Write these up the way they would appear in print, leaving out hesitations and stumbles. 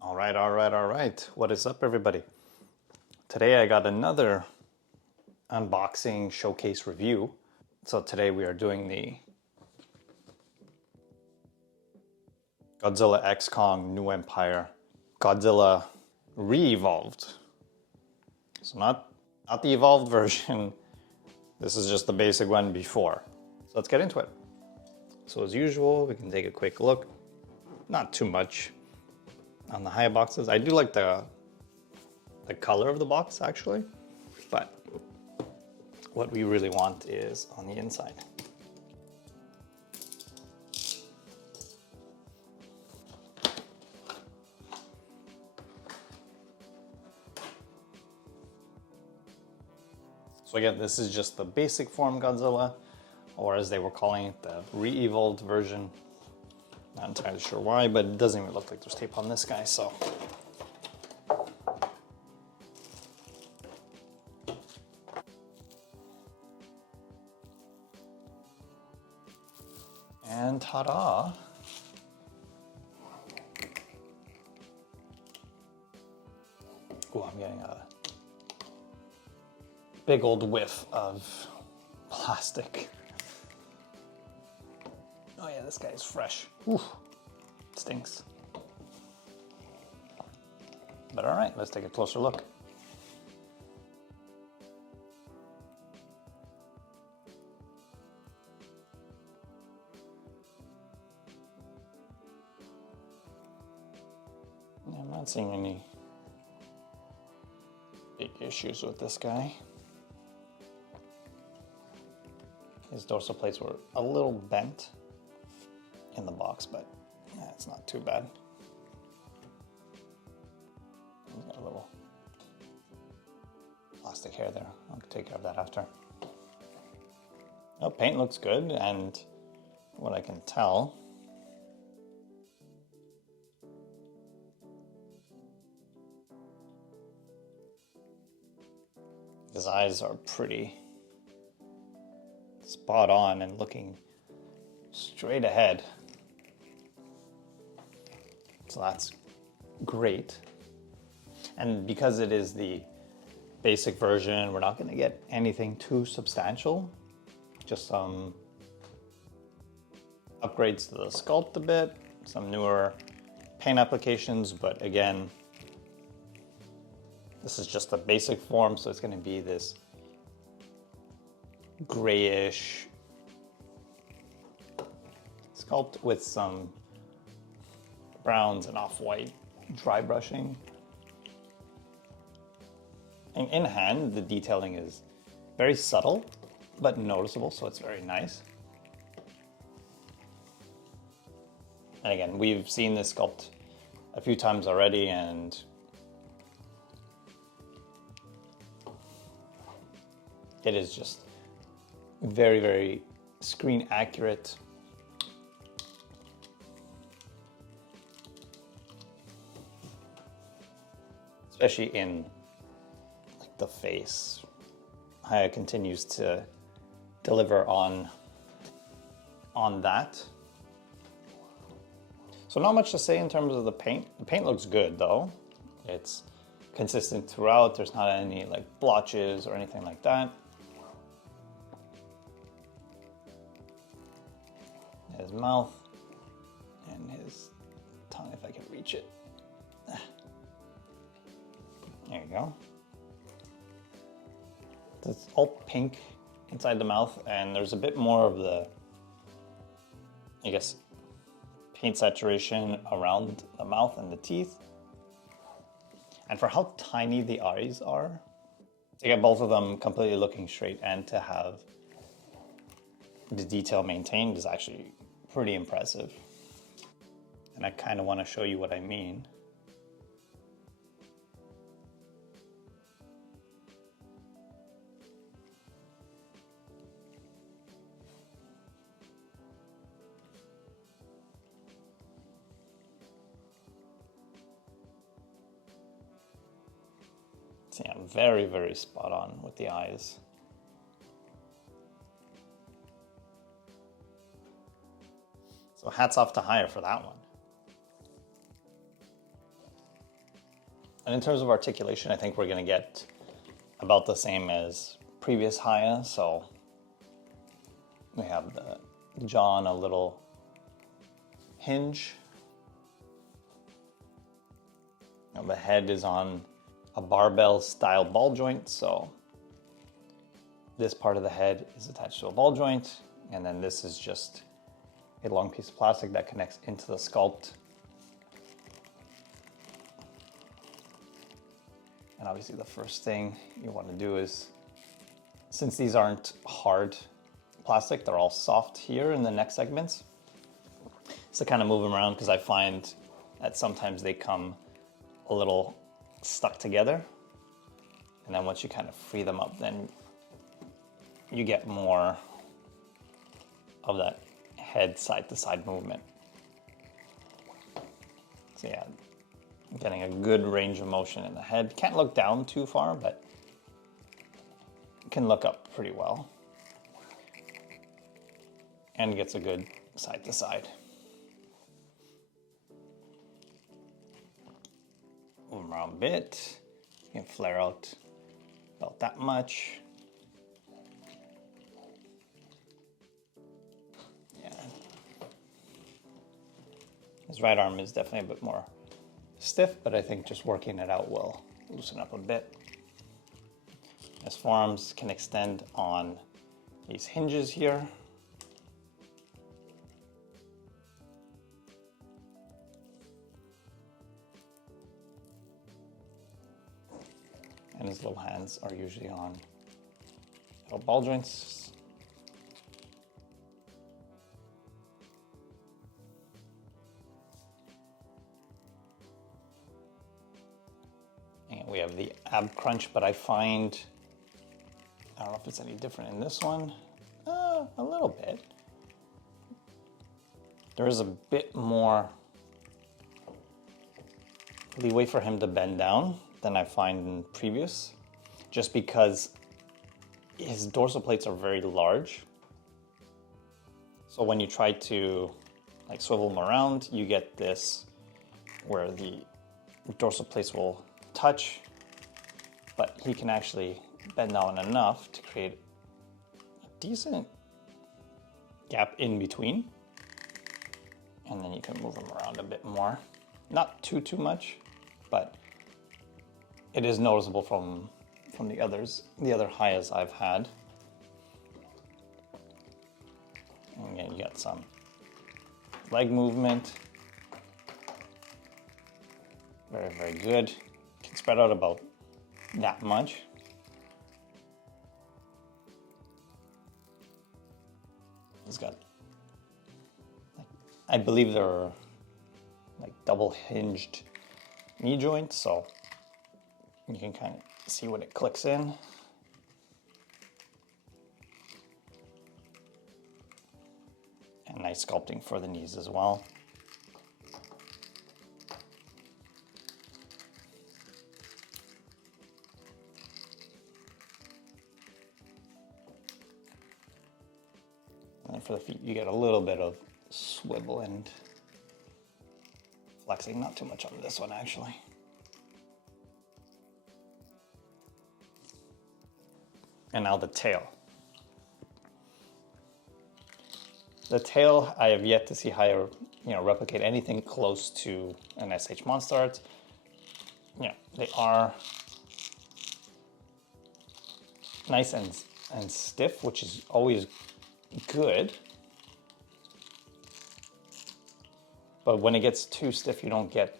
All right. What is up, everybody? Today I got another unboxing showcase review. So today we are doing the Godzilla X Kong New Empire Godzilla re-evolved. So not the evolved version. This is just the basic one before. So let's get into it. So as usual, we can take a quick look. Not too much on the Hiya boxes. I do like the color of the box actually, but what we really want is on the inside. So again, this is just the basic form Godzilla, or as they were calling it, the re-evolved version. Not entirely sure why, but it doesn't even look like there's tape on this guy, so. And ta-da! Oh, I'm getting a big old whiff of plastic. Oh yeah, this guy's fresh. Ooh, stinks. But all right, let's take a closer look. Yeah, I'm not seeing any big issues with this guy. His dorsal plates were a little bent in the box, but yeah, it's not too bad. He's got a little plastic hair there. I'll take care of that after. Oh, paint looks good, and what I can tell, his eyes are pretty spot on and looking straight ahead. So that's great. And because it is the basic version, we're not going to get anything too substantial. Just some upgrades to the sculpt a bit, some newer paint applications, but again, this is just the basic form, so it's going to be this grayish sculpt with some browns and off-white dry brushing. And in hand, the detailing is very subtle, but noticeable, so it's very nice. And again, we've seen this sculpt a few times already, and it is just very, very screen accurate. Especially in like the face. Hiya continues to deliver on that. So not much to say in terms of the paint. The paint looks good though. It's consistent throughout. There's not any like blotches or anything like that. His mouth and his tongue, if I can reach it. There you go. It's all pink inside the mouth, and there's a bit more of the, I guess, paint saturation around the mouth and the teeth. And for how tiny the eyes are, to get both of them completely looking straight and to have the detail maintained is actually pretty impressive. And I kind of want to show you what I mean. So yeah, very, very spot on with the eyes. So hats off to Hiya for that one. And in terms of articulation, I think we're gonna get about the same as previous Hiya. So we have the jaw on a little hinge. Now the head is on a barbell style ball joint. So this part of the head is attached to a ball joint. And then this is just a long piece of plastic that connects into the sculpt. And obviously the first thing you want to do is, since these aren't hard plastic, they're all soft here in the neck segments. So kind of move them around because I find that sometimes they come a little stuck together. And then once you kind of free them up, then you get more of that head side to side movement. So yeah, getting a good range of motion in the head. Can't look down too far, but can look up pretty well. And gets a good side to side. Move them around a bit. You can flare out about that much. Yeah. His right arm is definitely a bit more stiff, but I think just working it out will loosen up a bit. His forearms can extend on these hinges here. And his little hands are usually on little ball joints. And we have the ab crunch, but I find, I don't know if it's any different in this one. A little bit. There is a bit more leeway for him to bend down than I find in previous, just because his dorsal plates are very large. So when you try to like swivel them around, you get this where the dorsal plates will touch, but he can actually bend down enough to create a decent gap in between. And then you can move him around a bit more. Not too much, but it is noticeable from the other Hiyas I've had. And again, you got some leg movement. Very, very good. Can spread out about that much. He's got, I believe they're like double hinged knee joints, so you can kind of see when it clicks in. And nice sculpting for the knees as well. And then for the feet, you get a little bit of swivel and flexing, not too much on this one actually. And now the tail. The tail, I have yet to see Hiya, replicate anything close to an S.H.Monsterarts. They are nice and stiff, which is always good. But when it gets too stiff, you don't get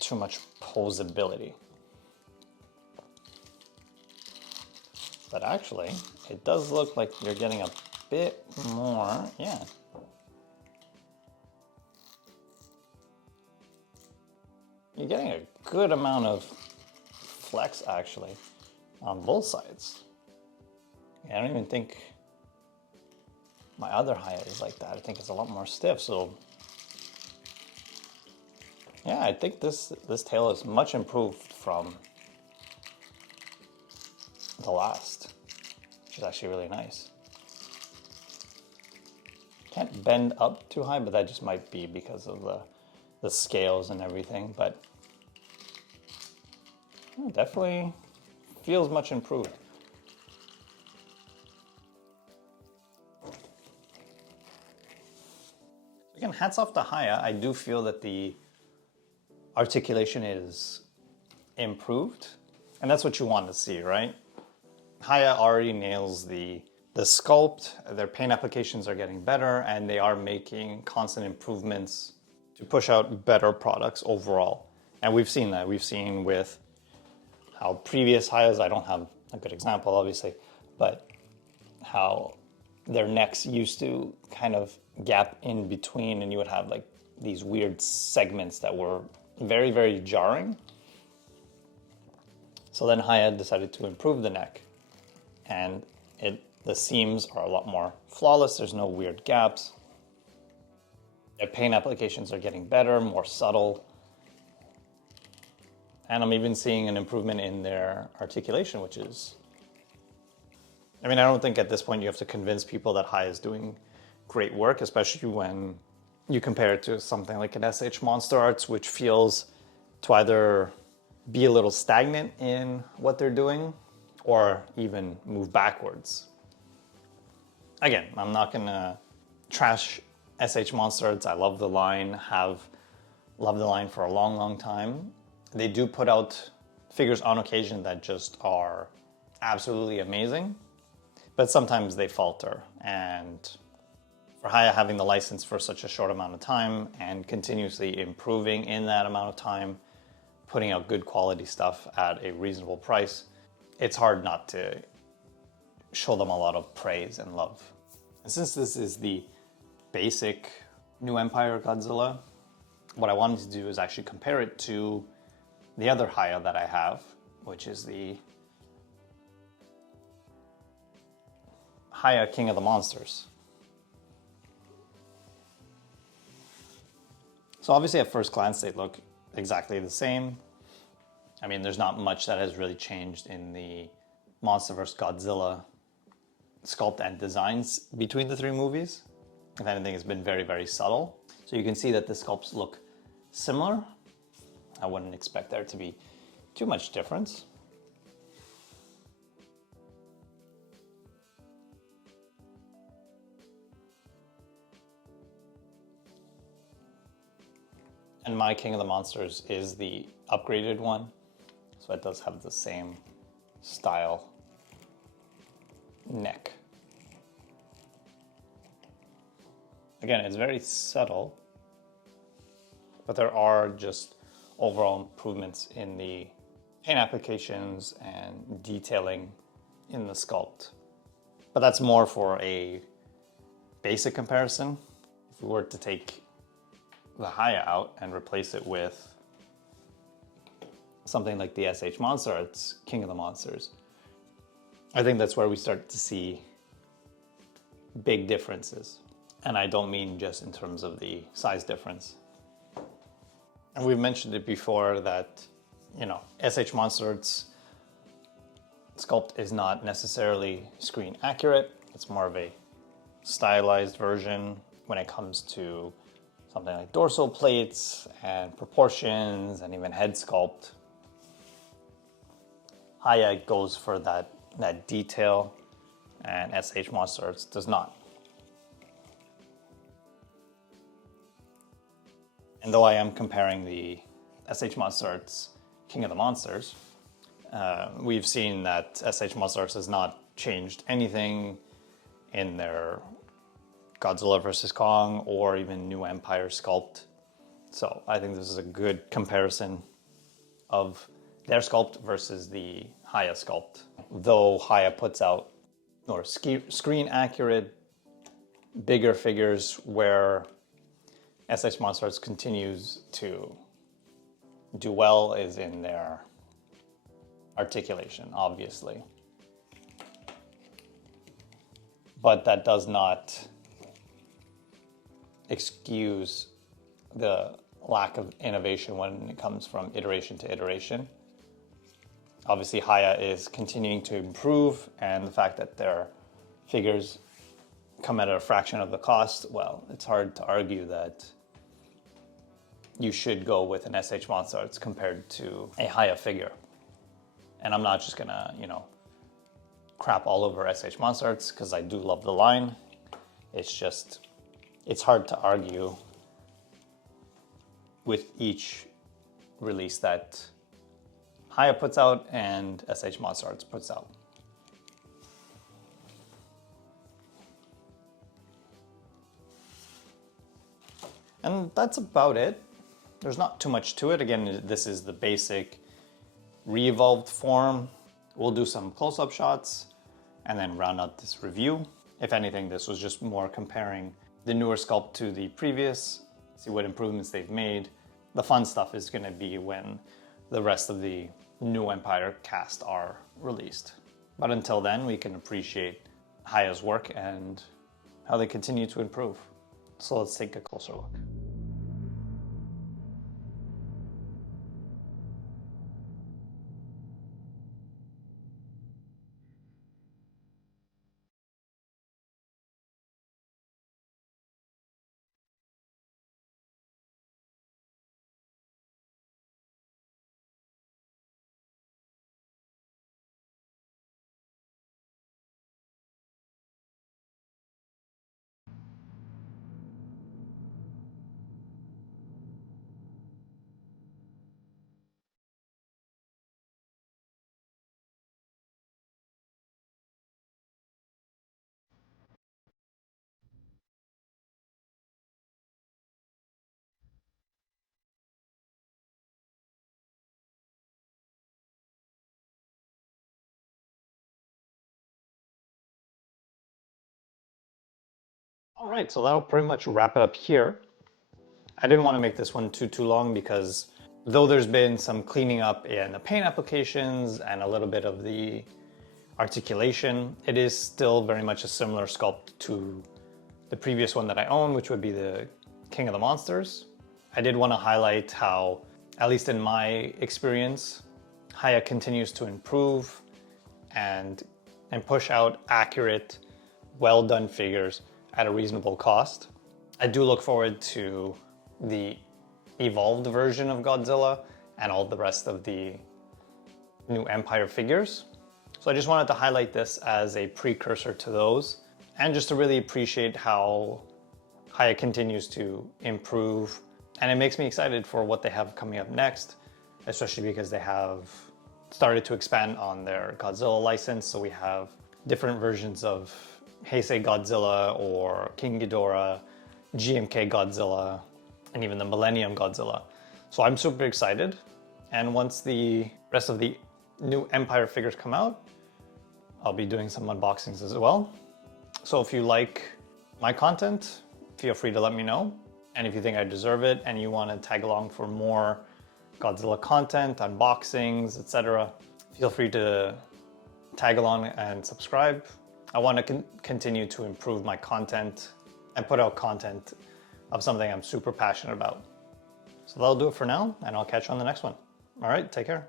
too much posability. But actually, it does look like you're getting a bit more, yeah. You're getting a good amount of flex actually on both sides. I don't even think my other Hiya is like that. I think it's a lot more stiff. So yeah, I think this tail is much improved from the last, which is actually really nice. Can't bend up too high, but that just might be because of the scales and everything. But Definitely feels much improved. Again, hats off to Hiya. I do feel that the articulation is improved, and that's what you want to see, right? Hiya already nails the sculpt, their paint applications are getting better, and they are making constant improvements to push out better products overall. And we've seen that. We've seen with how previous Hiyas, I don't have a good example obviously, but how their necks used to kind of gap in between, and you would have like these weird segments that were very, very jarring. So then Hiya decided to improve the neck, and the seams are a lot more flawless. There's no weird gaps. Their paint applications are getting better, more subtle. And I'm even seeing an improvement in their articulation, which is, I mean, I don't think at this point you have to convince people that Hiya is doing great work, especially when you compare it to something like an S.H.Monsterarts, which feels to either be a little stagnant in what they're doing or even move backwards. Again, I'm not gonna trash S.H.Monsterarts. I love the line, have loved the line for a long, long time. They do put out figures on occasion that just are absolutely amazing, but sometimes they falter. And for Hiya having the license for such a short amount of time and continuously improving in that amount of time, putting out good quality stuff at a reasonable price, it's hard not to show them a lot of praise and love. And since this is the basic New Empire Godzilla, what I wanted to do is actually compare it to the other Hiya that I have, which is the Hiya King of the Monsters. So obviously at first glance they look exactly the same. I mean, there's not much that has really changed in the MonsterVerse Godzilla sculpt and designs between the three movies. If anything, it's been very, very subtle. So you can see that the sculpts look similar. I wouldn't expect there to be too much difference. And my King of the Monsters is the upgraded one. So it does have the same style neck. Again, it's very subtle, but there are just overall improvements in the paint applications and detailing in the sculpt. But that's more for a basic comparison. If we were to take the Hiya out and replace it with something like the S.H.Monsterarts King of the Monsters, I think that's where we start to see big differences. And I don't mean just in terms of the size difference. And we've mentioned it before that, you know, S.H.Monsterarts sculpt is not necessarily screen accurate. It's more of a stylized version when it comes to something like dorsal plates and proportions and even head sculpt. Hiya goes for that detail, and S.H.Monsterarts does not. And though I am comparing the S.H.Monsterarts King of the Monsters, we've seen that S.H.Monsterarts has not changed anything in their Godzilla vs. Kong or even New Empire sculpt. So I think this is a good comparison of their sculpt versus the Hiya sculpt. Though Hiya puts out more screen accurate, bigger figures, where S.H.Monsterarts continues to do well is in their articulation, obviously. But that does not excuse the lack of innovation when it comes from iteration to iteration. Obviously, Hiya is continuing to improve, and the fact that their figures come at a fraction of the cost, well, it's hard to argue that you should go with an S.H.Monsterarts compared to a Hiya figure. And I'm not just gonna, crap all over S.H.Monsterarts because I do love the line. It's just, it's hard to argue with each release that Hiya puts out and S.H.Monsterarts puts out. And that's about it. There's not too much to it. Again, this is the basic re-evolved form. We'll do some close-up shots and then round out this review. If anything, this was just more comparing the newer sculpt to the previous, see what improvements they've made. The fun stuff is gonna be when the rest of the new Empire cast are released. But until then, we can appreciate Hiya's work and how they continue to improve. So let's take a closer look. All right, so that'll pretty much wrap it up here. I didn't want to make this one too long because though there's been some cleaning up in the paint applications and a little bit of the articulation, it is still very much a similar sculpt to the previous one that I own, which would be the King of the Monsters. I did want to highlight how, at least in my experience, Hiya continues to improve and push out accurate, well done figures at a reasonable cost. I do look forward to the evolved version of Godzilla and all the rest of the new Empire figures. So I just wanted to highlight this as a precursor to those and just to really appreciate how Hiya continues to improve. And it makes me excited for what they have coming up next, especially because they have started to expand on their Godzilla license. So we have different versions of Heisei Godzilla or King Ghidorah, GMK Godzilla, and even the Millennium Godzilla. So I'm super excited. And once the rest of the new Empire figures come out, I'll be doing some unboxings as well. So if you like my content, feel free to let me know. And if you think I deserve it and you want to tag along for more Godzilla content, unboxings, etc., feel free to tag along and subscribe. I want to continue to improve my content and put out content of something I'm super passionate about. So that'll do it for now, and I'll catch you on the next one. All right, take care.